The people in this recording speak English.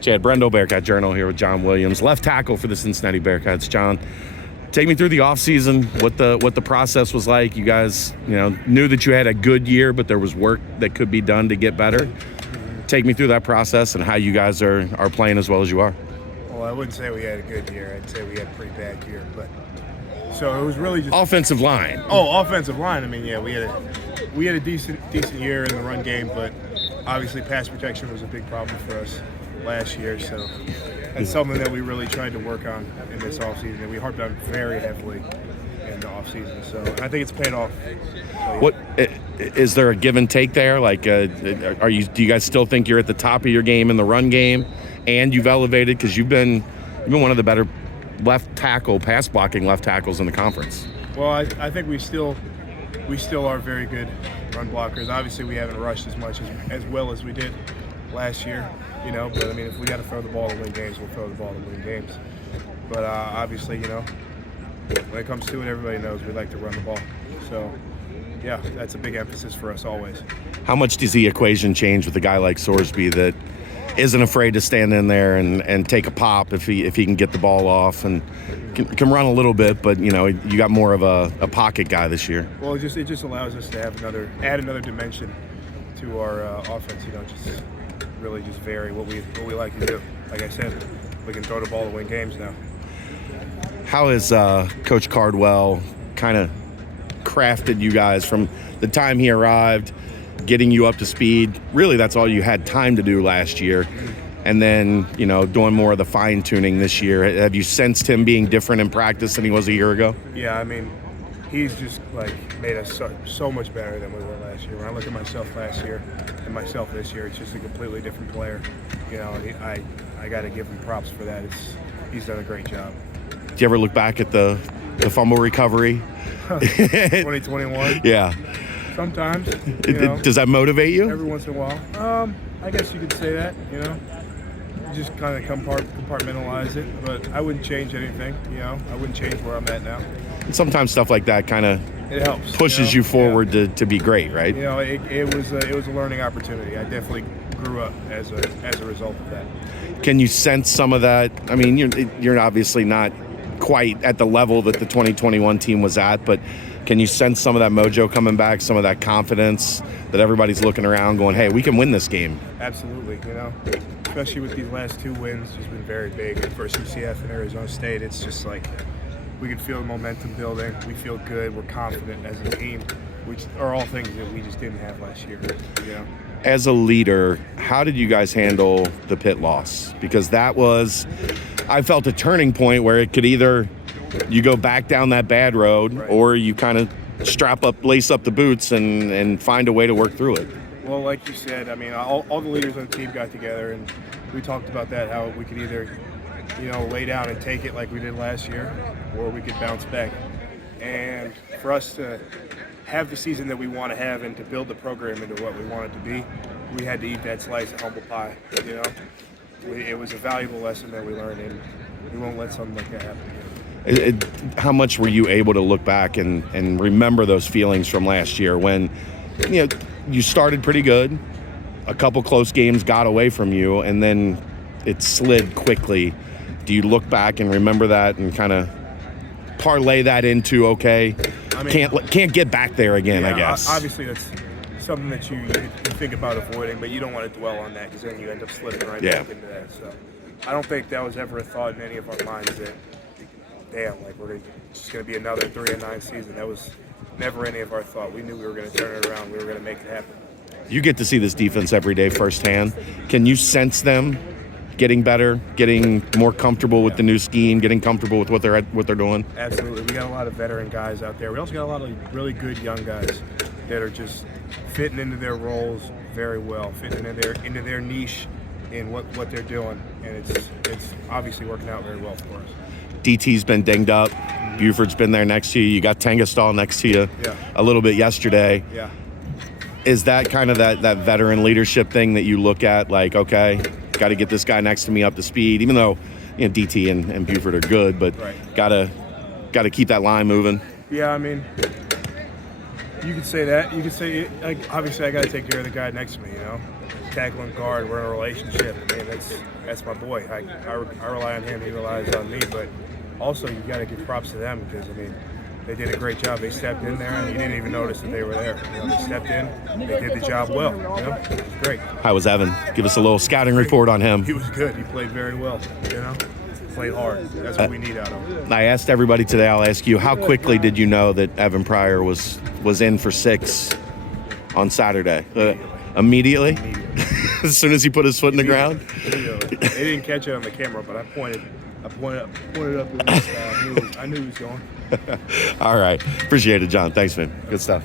Chad Brendel, Bearcat Journal, here with John Williams, left tackle for the Cincinnati Bearcats. John, take me through the offseason, what the process was like. You guys, knew that you had a good year, but there was work that could be done to get better. Take me through that process and how you guys are playing as well as you are. Well, I wouldn't say we had a good year. I'd say we had a pretty bad year. But so it was really just offensive line. Oh, offensive line. I mean, yeah, we had a decent year in the run game, but obviously pass protection was a big problem for us last year. So that's something that we really tried to work on in this offseason, and we harped on very heavily in the offseason. So I think it's paid off. What is there a give and take there? Like, do you guys still think you're at the top of your game in the run game, and you've elevated because you've been one of the better pass blocking left tackles in the conference? Well, I think we still are very good run blockers. Obviously, we haven't rushed as well as we did last year, But I mean, if we got to throw the ball to win games, we'll throw the ball to win games. But obviously, when it comes to it, everybody knows we like to run the ball. So, yeah, that's a big emphasis for us always. How much does the equation change with a guy like Sorsby that isn't afraid to stand in there and take a pop if he can get the ball off and can run a little bit, but you got more of a pocket guy this year? Well, it just allows us to have add another dimension to our offense. Just really just vary what we like to do. Like I said, we can throw the ball to win games now. How has Coach Cardwell kind of crafted you guys from the time he arrived, getting you up to speed? Really, that's all you had time to do last year. And then, doing more of the fine-tuning this year. Have you sensed him being different in practice than he was a year ago? Yeah, I mean, he's just, made us so much better than we were last year. When I look at myself last year and myself this year, it's just a completely different player. I got to give him props for that. He's done a great job. Do you ever look back at the fumble recovery? 2021? Yeah. Sometimes. Does that motivate you? Every once in a while. I guess you could say that, You just kind of compartmentalize it, but I wouldn't change anything, I wouldn't change where I'm at now. And sometimes stuff like that kind of pushes you forward to be great, right? It was a learning opportunity. I definitely grew up as a result of that. Can you sense some of that? I mean, you're obviously not quite at the level that the 2021 team was at, but can you sense some of that mojo coming back, some of that confidence that everybody's looking around going, hey, we can win this game? Absolutely, especially with these last two wins, it's been very big. Versus UCF and Arizona State, it's just like we can feel the momentum building. We feel good. We're confident as a team, which are all things that we just didn't have last year, As a leader, how did you guys handle the Pitt loss? Because that was, I felt, a turning point where it could either you go back down that bad road, right, or you kind of lace up the boots and find a way to work through it. Well, like you said, I mean, all the leaders on the team got together and we talked about that, how we could either, lay down and take it like we did last year, or we could bounce back. And for us to have the season that we want to have and to build the program into what we want it to be, we had to eat that slice of humble pie, It was a valuable lesson that we learned, and we won't let something like that happen again. How much were you able to look back and remember those feelings from last year when, you started pretty good, a couple close games got away from you, and then it slid quickly? Do you look back and remember that and kind of parlay that into, okay, can't get back there again, yeah, I guess? Obviously, that's something that you think about avoiding, but you don't want to dwell on that because then you end up slipping right back into that. So I don't think that was ever a thought in any of our minds that, damn, it's just going to be another 3-9 season. That was never any of our thought. We knew we were going to turn it around. We were going to make it happen. You get to see this defense every day firsthand. Can you sense them getting better, getting more comfortable with the new scheme, getting comfortable with what they're doing? Absolutely. We got a lot of veteran guys out there. We also got a lot of really good young guys that are just fitting into their roles very well, fitting into their niche in what they're doing, and it's obviously working out very well for us. DT's been dinged up. Buford's been there next to you. You got Tengestal next to you a little bit yesterday. Yeah. Is that kind of that veteran leadership thing that you look at, like, okay, got to get this guy next to me up to speed, even though DT and Buford are good, but gotta keep that line moving? Yeah, I mean, you could say that. You could say, obviously, I got to take care of the guy next to me, tackling guard. We're in a relationship. I mean, that's my boy. I rely on him. He relies on me. But also, you got to give props to them because, I mean, they did a great job. They stepped in there, and you didn't even notice that they were there. You know, they stepped in. They did the job well. You know, it was great. How was Evan? Give us a little scouting report on him. He was good. He played very well. You know, played hard. That's what we need out of him. I asked everybody today. I'll ask you: how quickly did you know that Evan Pryor was in for 6 on Saturday? Immediately. As soon as he put his foot in the ground. They didn't catch it on the camera, but I pointed up in the sky. I knew he was going. All right. Appreciate it, John. Thanks, man. Good stuff.